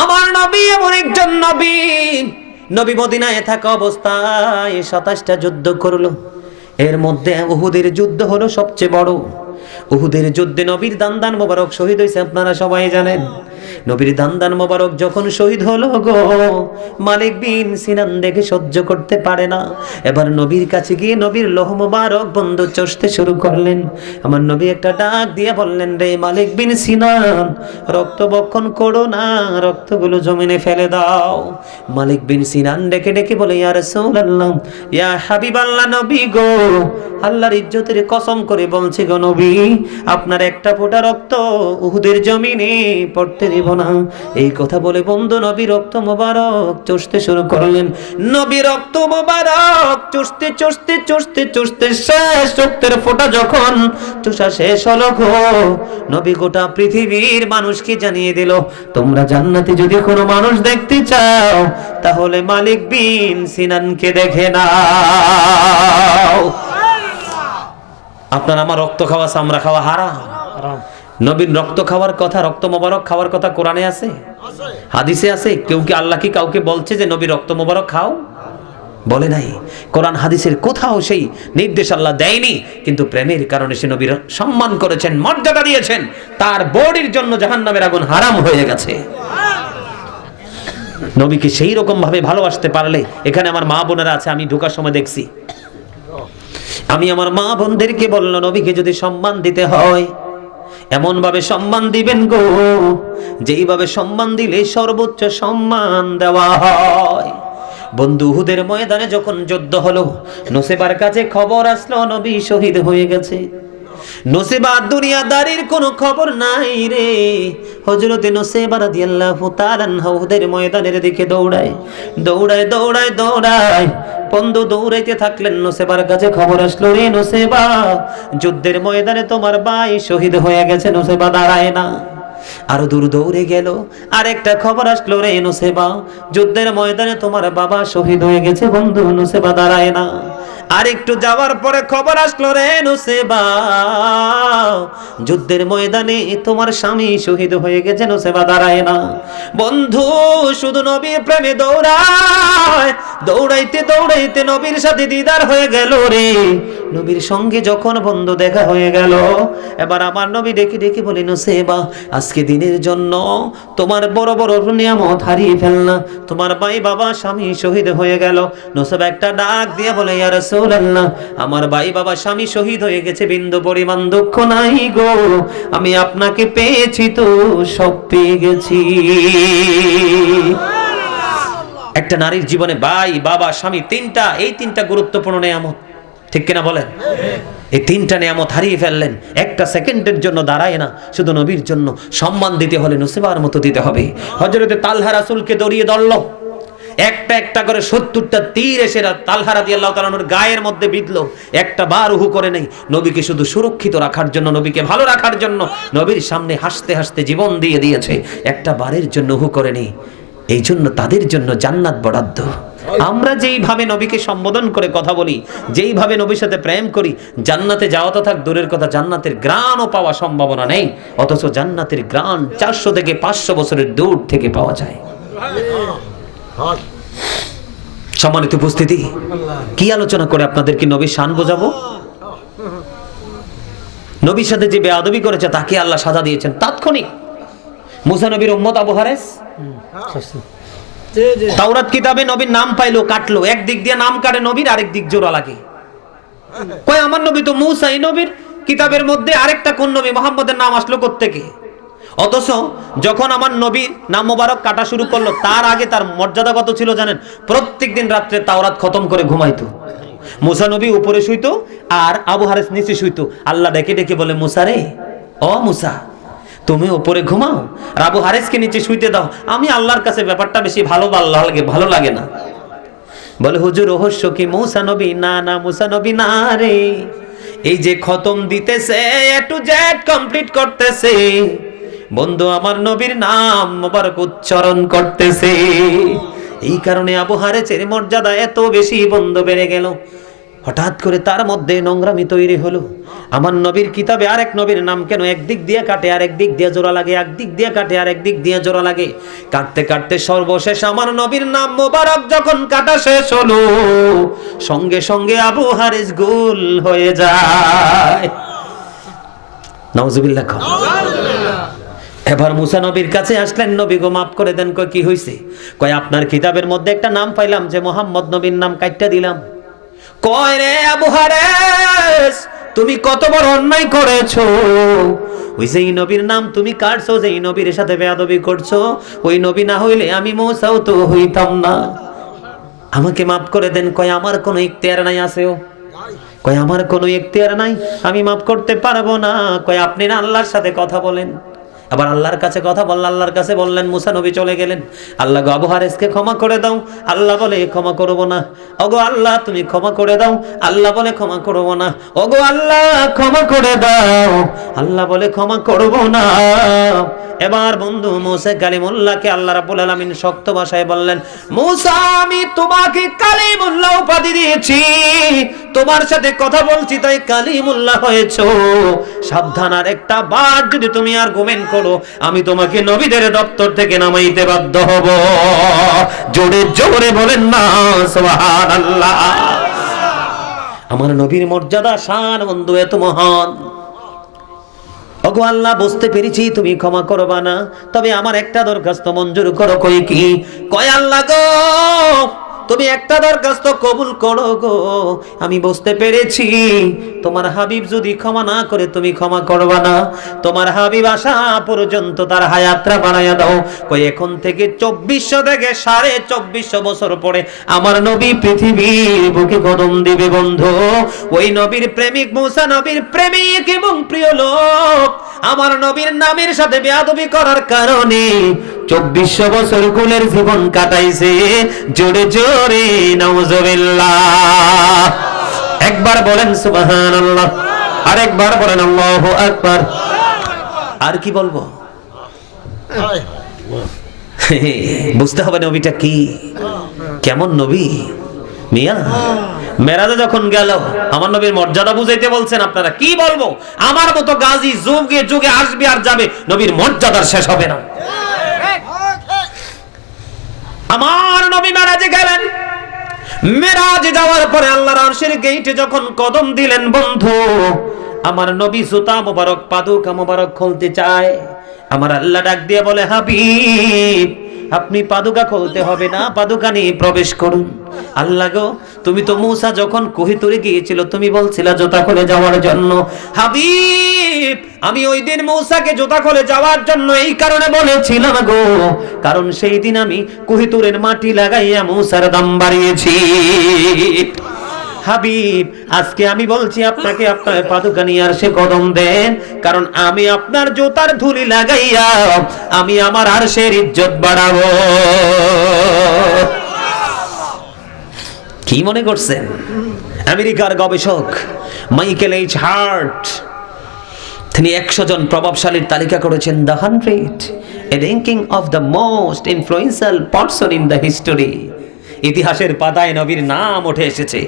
আমার নবী এমন একজন নবী, নবী মদিনায় থাকা অবস্থায় 27টা যুদ্ধ করলো। এর মধ্যে উহুদের যুদ্ধ হলো সবচেয়ে বড়। উহুদের যুদ্ধে নবীর দান্দান মোবারক শহীদ হয়েছে, আপনারা সবাই জানেন। নবীর দান্দান মোবারক যখন শহীদ হলো গো, মালিক বিন সিনান দেখে সহ্য করতে পারে না। এবার নবীর কাছে গিয়ে নবীর লোহ মোবারক বন্ধ চষতে শুরু করলেন। আমার নবী একটা ডাক দিয়ে বললেন, রে মালিক বিন সিনান, রক্ত বক্ষণ করো না, রক্তগুলো জমিনে ফেলে দাও। মালিক বিন সিনান ডেকে ডেকে বলে, ইয়া রাসূলুল্লাহ, ইয়া হাবিবাল্লাহ, নবী গো, আল্লাহর ইজ্জতের কসম করে বলছি গো নবী, আপনার একটা ফোঁটা রক্ত উহুদের জমিনে পড়তে দেব না। এই কথা বলে বন্ধু নবী রক্ত মোবারক চষতে শুরু করলেন। নবী রক্ত মোবারক চষতে চষতে চষতে চষতে শেষ রক্তের ফোঁটা যখন চষা শেষ হলো গো, নবী গোটা পৃথিবীর মানুষকে জানিয়ে দিল, তোমরা জান্নাতে যদি কোনো মানুষ দেখতে চাও তাহলে মালিক বিন সিনানকে দেখে নাও। আপনার আমার রক্ত খাওয়া চামড়া খাওয়া হারাম। নবীর রক্ত খাওয়ার কথা, রক্ত মোবারক খাওয়ার কথা কোরআনে আছে, হাদিসে আছে? কেউ কি আল্লাহ কি কাউকে বলছে যে নবী রক্ত মোবারক খাও? বলে নাই। কোরআন হাদিসের কোথাও সেই নির্দেশ আল্লাহ দেয়নি, কিন্তু প্রেমের কারণে সে নবীর সম্মান করেছেন, মর্যাদা দিয়েছেন। তার বডির জন্য জাহান্নামের আগুন হারাম হয়ে গেছে। নবীকে সেই রকম ভাবে ভালোবাসতে পারলে, এখানে আমার মা বোনেরা আছে, আমি ঢোকার সময় দেখছি, আমি আমার মা বোনদেরকে বলল, নবীকে যদি সম্মান দিতে হয় এমন ভাবে সম্মান দিবেন গো, যেইভাবে সম্মান দিলে সর্বোচ্চ সম্মান দেওয়া হয়। বন্ধু উহুদের ময়দানে যখন যুদ্ধ হলো, নসেবার কাছে খবর আসলো নবী শহীদ হয়ে গেছে। নসেবা দুনিয়াদারির কোনো খবর নাই রে। হযরতে নসেবা রাদিয়াল্লাহু তাআলা উহুদের ময়দানের দিকে দৌড়ায় দৌড়ায় দৌড়ায় দৌড়ায় বন্ধু দৌড়াইতে থাকলেন। নসেবার কাছে খবর আসলো, রে নসেবা, যুদ্ধের ময়দানে তোমার ভাই শহীদ হয়ে গেছে। নসেবা দাঁড়ায় না, আরো দূর দৌড়ে গেল। আরেকটা খবর আসলো, রে নসেবা, যুদ্ধের ময়দানে তোমার বাবা শহীদ হয়ে গেছে। বন্ধু নসেবা দাঁড়ায় না। আরেকটু যাওয়ার পরে খবর আসলো, রে নসেবা, যুদ্ধের ময়দানে তোমার স্বামী শহীদ হয়ে গেছে। নসেবা দাঁড়ায় না। বন্ধু শুধু নবীর প্রেমে দৌড়ায়, দৌড়াইতে দৌড়াইতে নবীর সাথে দিদার হয়ে গেল রে। নবীর সঙ্গে যখন বন্ধু দেখা হয়ে গেল, এবার আমার নবী ডেকে ডেকে বলি, নসেবা, আজকে দিনের জন্য তোমার বড় বড় নিয়ামত হারিয়ে ফেলনা। তোমার ভাই বাবা স্বামী শহীদ হয়ে গেল। নসেবা একটা ডাক দিয়ে বলে, ইয়া রাসূলুল্লাহ, আমার ভাই বাবা স্বামী শহীদ হয়ে গেছে, বিন্দু পরিমাণ দুঃখ নাই গো, আমি আপনাকে পেয়েছি তো সব পেয়ে গেছি। একটা নারীর জীবনে ভাই বাবা স্বামী তিনটা, এই তিনটা গুরুত্বপূর্ণ নিয়ামত, ঠিক কিনা বলেন? এই তিনটা নিয়ামত হারিয়ে ফেললেন। একটা সেকেন্ডের জন্য দাঁড়ায় না। শুধু নবীর জন্য সম্মান দিতে হলে নসিবার মতো দিতে হবে। হযরতে তালহা রাসূলকে দড়িয়ে ধরল, একটা একটা করে 70টা তীর এসে তালহা রাদিয়াল্লাহু তাআলার গায়ের মধ্যে বিঁধলো। একটা বার উহু করে নেই। নবীকে শুধু সুরক্ষিত রাখার জন্য, নবীকে ভালো রাখার জন্য নবীর সামনে হাসতে হাসতে জীবন দিয়ে দিয়েছে। একটা বারের জন্য উহু করে নেই। এই জন্য তাদের জন্য জান্নাত বরাদ্দ। আমরা যেইভাবে নবীকে সম্বোধন করে কথা বলি, যেইভাবে নবীর সাথে প্রেম করি, জান্নাতে যাওয়া তো থাক দূরের কথা, জান্নাতের গ্রাণও পাওয়া সম্ভাবনা নেই। অথচ জান্নাতের গ্রাণ 400 থেকে 500 বছরের দূর থেকে পাওয়া যায়। সম্মানিত উপস্থিতি, কি আলোচনা করে আপনাদেরকে নবীর শান বোঝাবো? নবীর সাথে যে বেয়াদবি করেছে তাকে আল্লাহ সাজা দিয়েছেন তাৎক্ষণিক। মুসা নবীর উম্মত আবু হারেস তাওরাত কিতাবে নবীর নাম পাইলো, কাটলো। একদিক দিয়ে নাম কাটে নবীর, আরেক দিক জোড়া লাগে। কই আমার নবী তো মুসা, এই নবীর কিতাবের মধ্যে আরেকটা কোন নবী মুহাম্মদের নাম আসলো কোত্থেকে? অথচ যখন আমার নবীর নাম মোবারক কাটা শুরু করলো, তার আগে তার মর্যাদা কত ছিল জানেন? প্রত্যেকদিন রাত্রে তাওরাত খতম করে ঘুমাইতো। মুসা নবী উপরে শুইতো আর আবু হারেস নিচে শুইতো। আল্লাহ ডেকে ডেকে বলে, মুসা রে, ও মুসা, তুমি উপরে ঘুমাও আর আবু হারেসকে নিচে শুইতে দাও। আমি আল্লাহর কাছে ব্যাপারটা বেশি ভালো লাগে না। বলে, হুজুর রহস্য কি? মুসা নবী না, না মুসা নবী না রে। এই যে খতম দিতেছে, এ টু জেড কমপ্লিট করতেছে, বন্ধু আমার নবীর নাম মোবারক উচ্চারণ করতেছে। এই কারণে আবু হারেসের মর্যাদা এত বেশি বন্ধু বেড়ে গেল। হঠাৎ করে তার মধ্যে নোংরামি তৈরি হলো। আমার নবীর কিতাবে আরেক নবীর নাম কেন একদিক দিয়ে কাটে আরেক দিক দিয়ে জোড়া লাগে, একদিক দিয়ে কাটে আরেক দিক দিয়ে জোড়া লাগে। কাটতে কাটতে সর্বশেষ আমার নবীর নাম মোবারক যখন কাটা শেষ হলো, সঙ্গে সঙ্গে আবু হারিস গোল হয়ে যায়। নাউজুবিল্লাহ। এবার মুসা নবীর কাছে আসলেন, নবী গো মাফ করে দেন। কয় কি হইছে? কয় আপনার কিতাবের মধ্যে একটা নাম পাইলাম যে মোহাম্মদ নবীর নাম কাটটা দিলাম। কয় রে আবু হারিস, তুমি কত বড় অন্যায় করেছো। ওই যেই নবীর নাম তুমি কাটছো, যেই নবীর সাথে বেয়াদবি করছো, ওই নবী না হইলে আমি মুসাও তো হইতাম না। আমাকে মাফ করে দেন। কয় আমার কোনো ইখতিয়ার নাই। আছেও? কয় আমার কোনো ইখতিয়ার নাই, আমি মাফ করতে পারবো না। কয় আপনি না আল্লাহর সাথে কথা বলেন। আবার আল্লাহর কাছে কথা বললেন, আল্লাহর কাছে বললেন। মুসা নবী চলে গেলেন। আল্লাহ গো আবু হারিসকে ক্ষমা করে দাও। আল্লাহ বলে ক্ষমা করব না। ওগো আল্লাহ তুমি ক্ষমা করে দাও। আল্লাহ বলে ক্ষমা করব না। ওগো আল্লাহ ক্ষমা করে দাও। আল্লাহ বলে ক্ষমা করব না। এবার বন্ধু মুসা কালিমুল্লাহকে আল্লাহ রাব্বুল আলামিন শক্ত ভাষায় বললেন, মুসা আমি তোমাকে কালিমুল্লাহ উপাধি দিয়েছি, তোমার সাথে কথা বলছি তাই কালিমুল্লাহ হয়েছো। সাবধান, আর একটা বার যদি তুমি আর্গুমেন্ট করো, আমি তোমাকে নবীদের দপ্তর থেকে নামাইতে বাধ্য হব। জোরে জোরে বলেন না সুবহানাল্লাহ। আমার নবীর মর্যাদা শান বন্ধু এত মহান। ওগো আল্লাহ বুঝতে পেরেছি তুমি ক্ষমা করবা না, তবে আমার একটা দরখাস্ত মঞ্জুর করো। কই কি? কয় আল্লাহ গো তুমি একটা দরখাস্ত কবুল করো গো। আমি বুঝতে পেরেছি তোমার হাবিব যদি ক্ষমা না করে তুমি ক্ষমা করবা না। তোমার হাবিব আসা পর্যন্ত তার হায়াতটা বাড়াইয়া দাও। কই এখন থেকে 2400 থেকে 2450 বছর পরে আমার নবী পৃথিবীর বুকে কদম দিবে বন্ধু। ওই নবীর প্রেমিক মুসা নবীর প্রেমিক এবং প্রিয় লোক আমার নবীর নামের সাথে বেয়াদবি করার কারণে 2400 বছর কুলের জীবন কাটাইছে। জোরে জোরে নাউজুবিল্লাহ। একবার বলেন সুবহানাল্লাহ, আরেকবার বলেন আল্লাহু আকবার। আর কি বলবো? বুঝতে হবে নবীটা কি, কেমন নবী। মিয়া মেরাজে যখন গেল আমার নবীর মর্যাদা বুঝাইতে বলছেন, আপনারা কি বলবো? আমার মতো গাজী যুগে যুগে আসবে আর যাবে, নবীর মর্যাদার শেষ হবে না। আমার নবী মেরাজে গেলেন। মেরাজে যাওয়ার পরে আল্লাহর আরশের গেটে যখন কদম দিলেন বন্ধু, আমার নবী জুতা মোবারক পাদুকা মোবারক খুলতে চায়। আমার আল্লাহ ডাক দিয়ে বলে, হাবিব আপনি পাদুকা খুলতে হবে না, পাদুকা নিয়ে প্রবেশ করুন। আল্লাহ গো তুমি তো মুসা যখন কোহিতুরে গিয়েছিল তুমি বলছিলা জুতা খুলে যাওয়ার জন্য। হাবিব আমি ওই দিন মুসাকে জুতা খুলে যাওয়ার জন্য এই কারণে বলেছিলাম গো, কারণ সেই দিন আমি কোহিতুরের মাটি লাগাইয়া মুসার দাম বাড়িয়েছি। হাবিব আজকে আমি বলছি আপনাকে আপনার পাদুকা নিয়ে আর সে কদম দেন, কারণ আমি আপনার জুতার ধুলি লাগাইয়া আমি আমার আরশের ইজ্জত বাড়াবো। কি মনে করছেন? আমেরিকার গবেষক মাইকেল এইচ হার্ট তিনি 100 জন প্রভাবশালীর তালিকা করেছেন, the 100 a ranking of the most influential person in the history। ইতিহাসের পাতায় নবীর নাম উঠে এসেছে,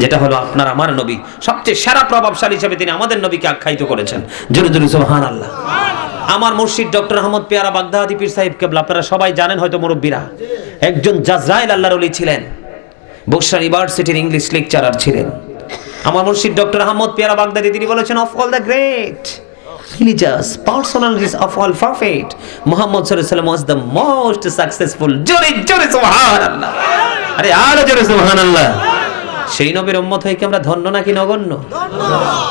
যেটা হলো আপনার আমার নবী। সবচেয়ে সেরা প্রভাবশালী হিসেবে তিনি আমাদের নবীকে আখ্যায়িত করেছেন। জোরে জোরে সুবহানাল্লাহ। আমার মুর্শিদ ডক্টর আহমদ পেয়ারা বাগদাদি পীর সাহেব কেবলা আপনারা সবাই জানেন হয়তো, মুরব্বীরা একজন জাজরাইল আল্লাহর ওলি ছিলেন, বক্সা ইউনিভার্সিটির ইংলিশ লেকচারার ছিলেন। আমার মুর্শিদ ডক্টর আহমদ পেয়ারা বাগদাদি তিনি বলেছেন, of all the great religious personalities of all prophet Muhammad sallallahu alaihi wasallam was the most successful। জোরে জোরে সুবহানাল্লাহ। আরে আর জোরে সুবহানাল্লাহ। সেই নবীর উম্মত হয়ে কি আমরা ধন্য নাকি নগণ্য?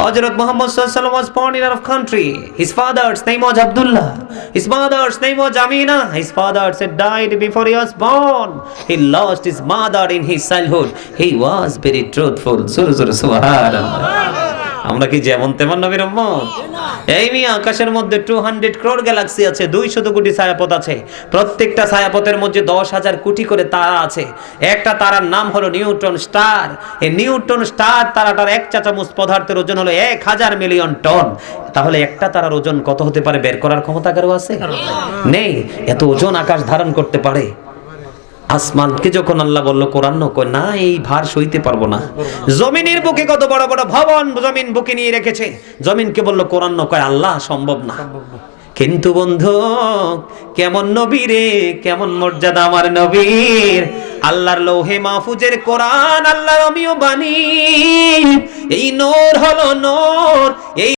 হযরত মুহাম্মদ সাল্লাল্লাহু আলাইহি ওয়াসাল্লাম was born in our country. His father's name was Abdullah. His mother's name was Amina. His father had died before he was born. He lost his mother in his childhood. He was very truthful। জোরে জোরে সুবহানাল্লাহ। আমরা কি যেমন তেমন নবীর উম্মত? এই মিয়া আকাশের মধ্যে 200 crore গ্যালাক্সি আছে, 200 কোটি ছায়াপথ আছে, প্রত্যেকটা ছায়াপথের মধ্যে 10,000 কোটি করে তারা আছে। একটা তারার নাম হলো নিউটন স্টার। এই নিউটন স্টার তারাটার এক চামচ পদার্থের ওজন হলো 1000 মিলিয়ন টন। তাহলে একটা তারার ওজন কত হতে পারে বের করার ক্ষমতা কারো আছে? নেই। এত ওজন আকাশ ধারণ করতে পারে। আসমানকে যখন আল্লাহ বলল কোরআন কয় না, এই ভার সইতে পারবো না। জমিনের বুকে কত বড় বড় ভবন জমিন বুকে নিয়ে রেখেছে, জমিনকে বলল কোরআন কয় আল্লাহ সম্ভব না। কিন্তু বন্ধু কেমন নবী রে, কেমন মর্যাদা আমার নবীর। আল্লাহর লৌহে মাহফুজের কোরআন, আল্লাহর অমীয় বাণী, এই নূর হলো নূর, এই